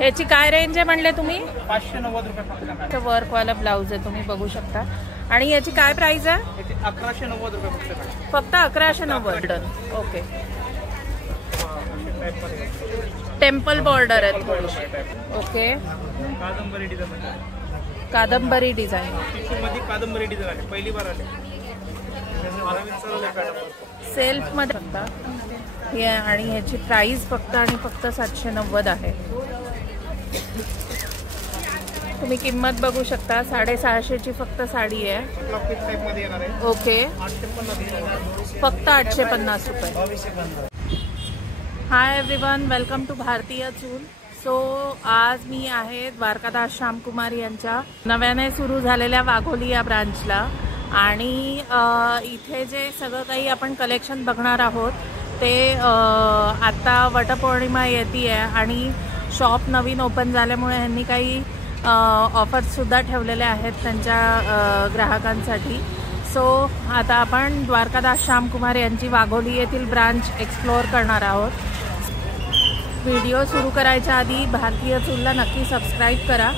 याची काय रेंज आहे म्हणले तुम्ही? 590 रुपये फक्त. वर्क वाला ब्लाउज आहे, तुम्ही बघू शकता. आणि याची काय प्राइस आहे? 1190 रुपये फक्त. फक्त 1190. ओके. टेम्पल बॉर्डर आहे थोडीशी. ओके. कादंबरी डिझाइन. कादंबरी डिझाइन मध्ये कादंबरी डिझाइन आहे, पहिली बार आले. सेल्फ मध्ये फक्त हे आणि ह्याची प्राइस फक्त आणि फक्त 790 आहे. तुम्ही किंमत बघू शकता. 650 ची फक्त साडी आहे. ओके. फक्त 850 रुपये. हाय एव्हरीवन, वेलकम टू भारतीय चूल. सो आज मी आहे द्वारकादास श्यामकुमार यांच्या नव्याने सुरू झालेल्या वाघोली या ब्रांचला. आणि इथे जे सगळं काही आपण कलेक्शन बघणार आहोत ते आता वटपौर्णिमा येते आहे आणि शॉप नवीन ओपन झाल्यामुळे ह्यांनी काही ऑफर्ससुद्धा ठेवलेल्या आहेत त्यांच्या ग्राहकांसाठी. सो आता आपण द्वारकादास श्यामकुमार यांची वाघोली येथील ब्रांच एक्सप्लोअर करणार आहोत. व्हिडिओ सुरू करायच्या आधी भारतीय चूलला नक्की सबस्क्राईब करा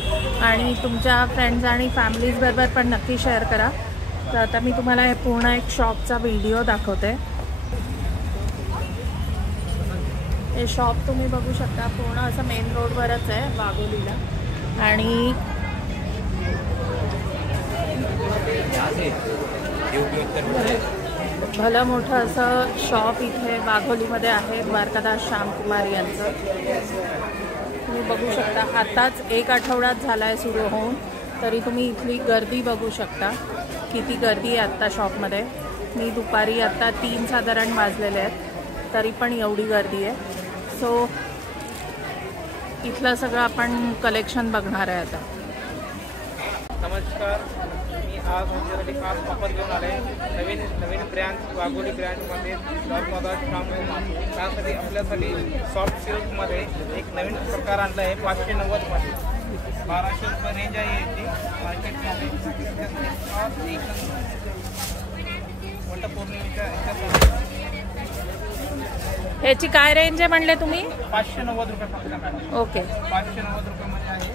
आणि तुमच्या फ्रेंड्स आणि फॅमिलीजबरोबर पण नक्की शेअर करा. तर आता मी तुम्हाला हे पूर्ण एक शॉपचा व्हिडिओ दाखवते. हे शॉप तुम्ही बघू शकता, पूर्ण असं मेन रोडवरच आहे वाघोलीला. आणि भलं मोठं असं शॉप इथे वाघोलीमध्ये आहे द्वारकादास श्यामकुमार यांचं. तुम्ही बघू शकता. आताच 1 आठवडाच झाला आहे सुरू होऊन, तरी तुम्ही इथली गर्दी बघू शकता किती गर्दी आहे आत्ता शॉपमध्ये. मी दुपारी आत्ता 3 साधारण वाजलेले आहेत तरी पण एवढी गर्दी आहे. सो इथलं सगळं आपण कलेक्शन बघणार आहे आता. नमस्कार, मी आज तुमच्यासाठी खास ऑफर घेऊन आले. नवीन ब्रँच वाघोली ब्रँचमध्ये द्वारकादास श्यामकुमार त्यासाठी आपल्यासाठी सॉफ्ट सिल्कमध्ये एक नवीन प्रकार आणला आहे. 590 मध्ये 1200 रुपये रेंज आहे याची मार्केटमध्ये. वटपौर्णिमेच्या ह्याची काय रेंज आहे म्हणले तुम्ही? 590 रुपये फक्त. ओके. 590 रुपयामध्ये आहे.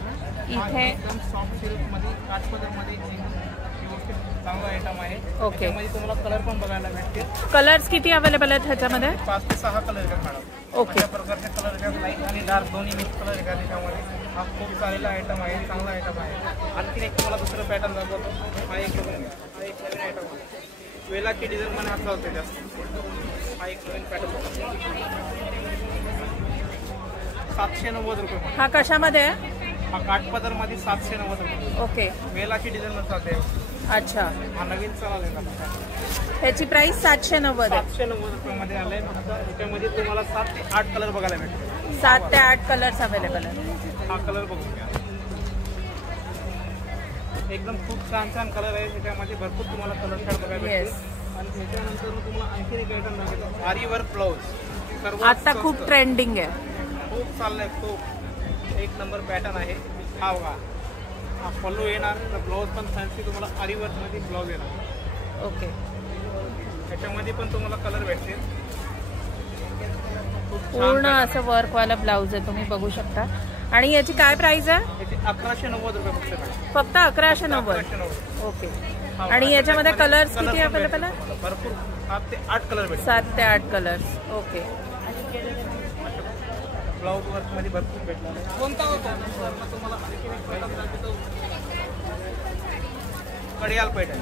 इथे एकदम सॉफ्ट सिल्कमध्ये काठपदरमध्ये चांगला आयटम आहे. ओके. त्यामध्ये तुम्हाला कलर पण बघायला भेटतील. कलर्स किती अवेलेबल आहेत ह्याच्यामध्ये? 5 ते 6 कलर आहेत मॅडम. ओके. अशा प्रकारचे कलर आहेत, लाईट आणि डार्क दोन्ही मिक्स कलर आहेत त्याच्यामध्ये. हा खूप चांगला आयटम आहे, चांगला आयटम आहे. आणखी एक तुम्हाला दुसरं पॅटर्न दाखवतो. हा एक नवीन आयटम आहे. वेलाची डिझाईन पण हात चालते जास्त. हा एक नवीन पॅटर्न 790 रुपये. हा कशामध्ये आहे? हा काठपदरमध्ये 790 रुपये. ओके. वेलाची डिझाईन पण चालते. अच्छा. हा नवीन चालेल. ह्याची प्राइस 790 आहे. 790 रुपयामध्ये आलंय. फक्त याच्यामध्ये तुम्हाला 7 ते 8 कलर बघायला भेटतील. 7 ते 8 कलर्स अवेलेबल आहेत. हा कलर बघून घ्या. एकदम खूप छान कलर आहे. त्याच्यामध्ये भरपूर तुम्हाला कलर शॅड बघायला भेटतील. आणि त्याच्यानंतर तुम्हाला आणखी एक आयटम दाखवतो. आरी वर्क ब्लाऊज आता खूप ट्रेंडिंग आहे. खूप चाललंय. खूप एक नंबर पॅटर्न आहे. हा बघा, हा पल्लू येणार तर ब्लाऊज पण फॅन्सी तुम्हाला आरी वर्कमध्ये ब्लाऊज येणार. ओके. त्याच्यामध्ये पण तुम्हाला कलर भेटतील. पूर्ण असं वर्कवाला ब्लाऊज आहे, तुम्ही बघू शकता. आणि याची काय प्राइस आहे? याची 1190 रुपये फक्त 1190. ओके. आणि याच्यामध्ये कलर्स किती अवेलेबल आहे? भरपूर 7 ते 8 कलर भेटतील. 7 ते 8 कलर्स. ओके. ब्लाऊज वर्क मध्ये भरपूर भेटणार. कोणता होता तुम्हाला? कडियाल पैठण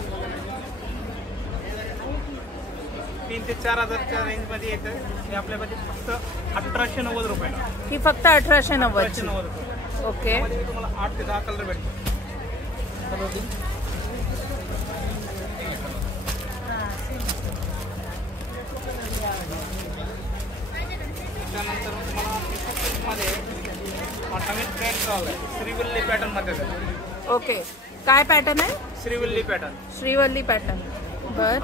3 ते 4 हजारच्या रेंजमध्ये येतं. हे आपल्यामध्ये फक्त 1890 रुपये. ही फक्त 1890 रुपये. ओके. तुम्हाला 8 ते 10 कलर भेटतील. त्यानंतर तुम्हाला नवीन ट्रेंड चालू आहे. श्रीवल्ली पॅटर्न मध्ये. ओके. काय पॅटर्न आहे? श्रीवल्ली पॅटर्न. श्रीवल्ली पॅटर्न. बर.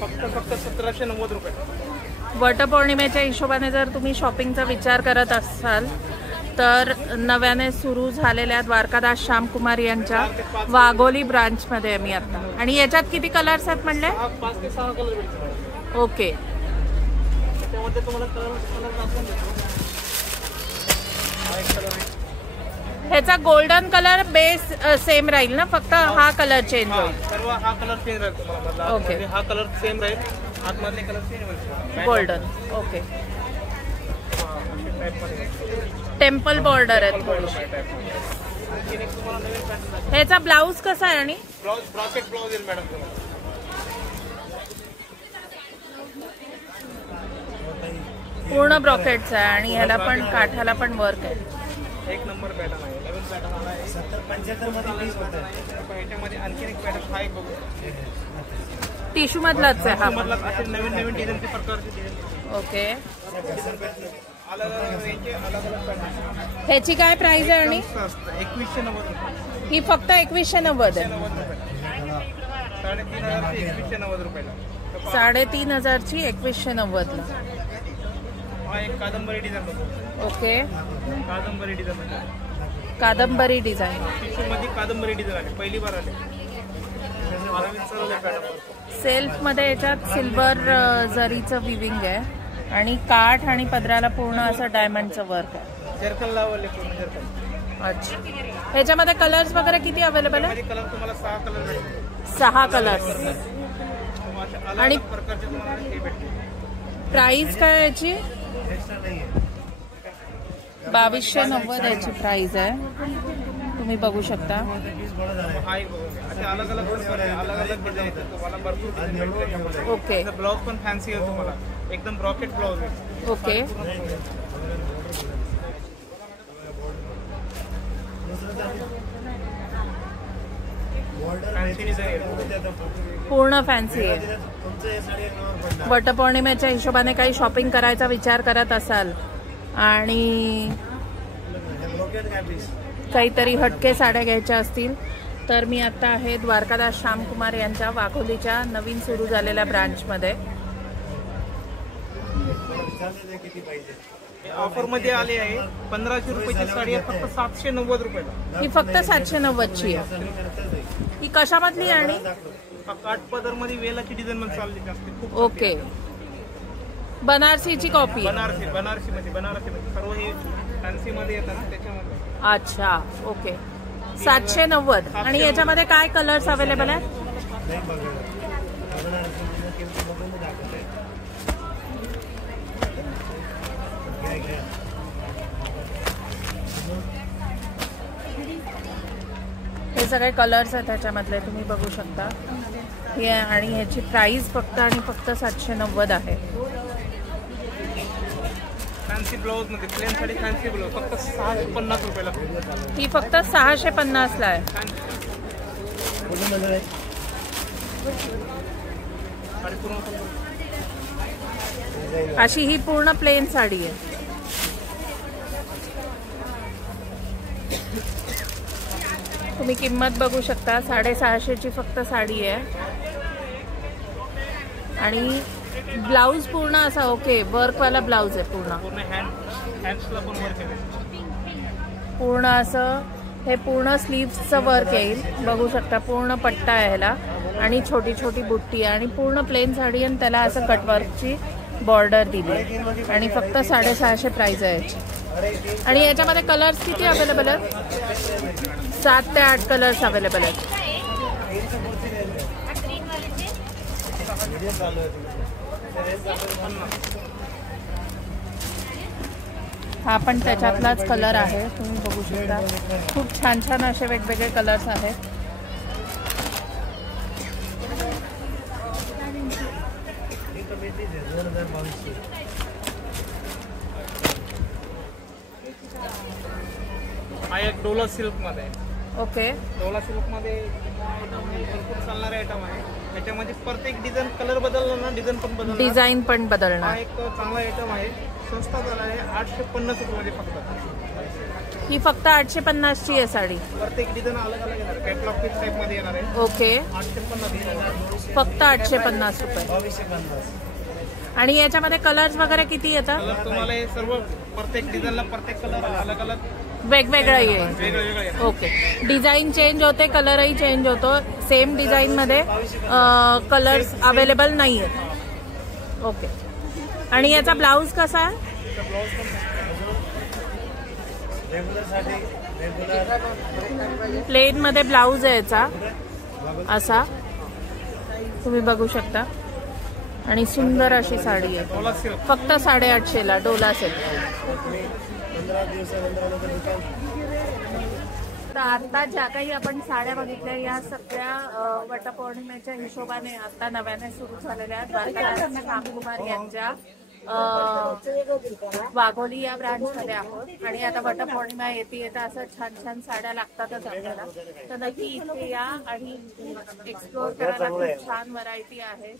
फक्त 1790 रुपये. वटपौर्णिमेच्या हिशोबाने जर तुम्ही शॉपिंगचा विचार करत असाल तर नव्याने सुरू झालेल्या द्वारकादास श्यामकुमार यांच्या वाघोली ब्रांचमध्ये आहे मी आता. आणि याच्यात किती कलर्स आहेत म्हणले? 5 ते 6 कलर भेटतील. ओके. त्याच्यामध्ये तुम्हाला कलर दाखवून देतो. ह्याचा गोल्डन कलर बेस सेम राहील ना, फक्त हा कलर चेंज होईल. सर्व हा कलर चेंज राहील तुम्हाला. ओके. हा कलर सेम राहील, आतमधले कलर चेंज होईल. गोल्डन. ओके. टेम्पल बॉर्डर आहे थोडीशी. ह्याचा ब्लाऊज कसा आहे? आणि ब्रॉकेट ब्लाऊज येईल मॅडम तुम्हाला. पूर्ण ब्रॉकेटचा आहे आणि ह्याला पण काठाला पण वर्क आहे. एक नंबर पॅटर्न आहे. नवीन पॅटर्न आला आहे. 70-75 मध्ये 20 होतं. ह्याच्यामध्ये आणखी एक पॅटर्न हा एक बघू. टिश्यू मधलाच आहे हा. मधला असे नवीन नवीन डिझाईनचे प्रकारचे डिझाईन. ओके. अलग अलग रेंजचे अलग अलग पॅटर्न. ह्याची काय प्राइस आहे? आणि 2190 रुपये. ही फक्त 2190 आहे. 3,500 रुपयाला. 3,500ची 2190 ला. हा एक कादंबरी डिझाईन बघू. ओके. कादंबरी डिझाईन. कादंबरी डिझाईन. टिश्यू मध्ये कादंबरी डिझाईन आली, पहिली बार आली. सेल्फ मध्ये याच्यात सिल्वर जरीचं विविंग आहे आणि काठ आणि पदराला पूर्ण असं डायमंडचं वर्क आहे. जर्कल लावले पूर्ण जर्कल. अच्छा. ह्याच्यामध्ये कलर्स वगैरे किती अवेलेबल आहे? कलर तुम्हाला 6 कलर भेटतील. 6 कलर्स. आणि प्रकारचे तुम्हाला हे भेटतील. प्राइस काय याची? 2290 याची प्राइस आहे. तुम्ही बघू शकता. अलग अलग अलग अलग डिझाईन तुम्हाला भरपूर. ओके. ब्लाउज पण फॅन्सी आहे तुम्हाला, एकदम ब्रॉकेट ब्लाउज आहे. ओके. पूर्ण फॅन्सी आहे. वटपौर्णिमेच्या हिशोबाने काही शॉपिंग करायचा विचार करत असाल आणि काहीतरी हटके साड्या घ्यायच्या असतील तर मी आता आहे द्वारकादास श्यामकुमार यांच्या वाघोलीच्या नवीन सुरू झालेल्या ब्रांचमध्ये. ऑफर मध्ये आले आहे. 1500 रुपयाची साडी आहे, फक्त 790 रुपयाला. ही फक्त 790ची आहे. ही कशामधली? आणि काठपदर मध्ये वेलाची डिझाईन मध्ये चालली जास्त. ओके. बनारसीची कॉपी. बनारसी मध्ये सर्व हे फॅन्सी मध्ये येतात ना त्याच्यामध्ये. अच्छा. ओके. 790. आणि याच्यामध्ये काय कलर्स अवेलेबल आहेत? हे सगळे कलर्स आहेत त्याच्यामधले, तुम्ही बघू शकता. हे आणि ह्याची प्राइस फक्त आणि फक्त 790 आहे. फॅन्सी ब्लाउज मध्ये प्लेन साडी फॅन्सी ब्लाउज फक्त 650 रुपयाला. ही फक्त 650 ला आहे. अशी ही पूर्ण प्लेन साडी आहे. तुम्ही किंमत बघू शकता. 650ची फक्त साडी आहे. आणि ब्लाउज पूर्ण असा ओके वर्कवाला ब्लाउज आहे. पूर्ण असं हे पूर्ण स्लीव्सचं वर्क येईल. बघू शकता पूर्ण पट्टा आहे ह्याला आणि छोटी छोटी बुट्टी आहे आणि पूर्ण प्लेन साडी आणि त्याला असं कटवर्कची बॉर्डर दिली आणि फक्त 650 प्राइस आहे याची. आणि याच्यामध्ये कलर्स किती अवेलेबल आहेत? 7 ते 8 कलर्स अवेलेबल आहेत. हा पण त्याच्यातलाच कलर आहे. तुम्ही बघू शकता खूप छान छान असे वेगवेगळे कलर्स आहेत. हा एक डोला सिल्क मध्ये. ओके. डोला सिल्क मध्ये भरपूर चालणारे आयटम आहे. त्याच्यामध्ये प्रत्येक डिझाईन कलर बदलला ना डिझाईन पण बदलणार. डिझाईन पण बदलणार. हा एक चांगला आयटम आहे. स्वस्त झाला आहे 850 रुपये फक्त. ही फक्त 850ची आहे साडी. प्रत्येक डिझाईन अलग अलग येणार. कॅटलॉग पीस टाइप मध्ये येणार आहे. ओके. 850 फक्त 850 रुपये. आणि याच्यामध्ये कलर्स वगैरे किती येतात? कलर तुम्हाला हे सर्व प्रत्येक डिझाईनला प्रत्येक कलर अलग अलग वेगवेगळा येईल. वेगवेगळं. ओके. डिझाईन चेंज होते, कलरही चेंज होतो. सेम डिझाईन मध्ये कलर्स अवेलेबल नाही आहेत. ओके. आणि याचा ब्लाऊज कसा आहे? प्लेन मध्ये ब्लाऊज आहे याचा असा, तुम्ही बघू शकता. आणि सुंदर अशी साडी आहे, फक्त 850ला डोला सेट. तर आता ज्या काही आपण साड्या बघितल्या या सगळ्या वटपौर्णिमेच्या हिशोबाने आता नव्याने सुरू झालेल्या द्वारकादास शामकुमार यांच्या वाघोली या ब्रांच मध्ये आहोत. आणि आता वटपौर्णिमा येते तर असं छान छान साड्या लागतातच आपल्याला. तर नक्की इथे या आणि एक्सप्लोर करायला खूप छान व्हरायटी आहे.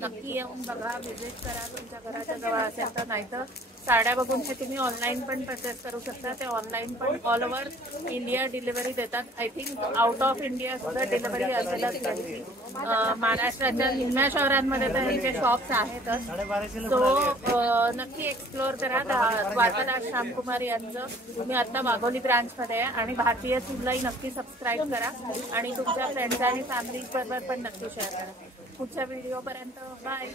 नक्की येऊन बघा, व्हिजिट करा. तुमच्या घराच्या जवळ असेल तर, नाहीतर साड्या बघून हे तुम्ही ऑनलाईन पण परचेस करू शकता. ते ऑनलाईन पण ऑल ओव्हर इंडिया डिलिव्हरी देतात. I think out of India सुद्धा डिलिव्हरी असेलच नाही. महाराष्ट्राच्या निम्म्या शहरांमध्ये तर हे जे शॉप्स आहेतच. सो नक्की एक्सप्लोर करा द्वारकादास शामकुमार यांचं. तुम्ही आता वाघोली ब्रांच मध्ये आहे आणि भारतीय चूललाही नक्की सबस्क्राईब करा आणि तुमच्या फ्रेंड्स आणि फॅमिली बरोबर पण नक्की शेअर करा. पुढच्या व्हिडिओ पर्यंत बाय.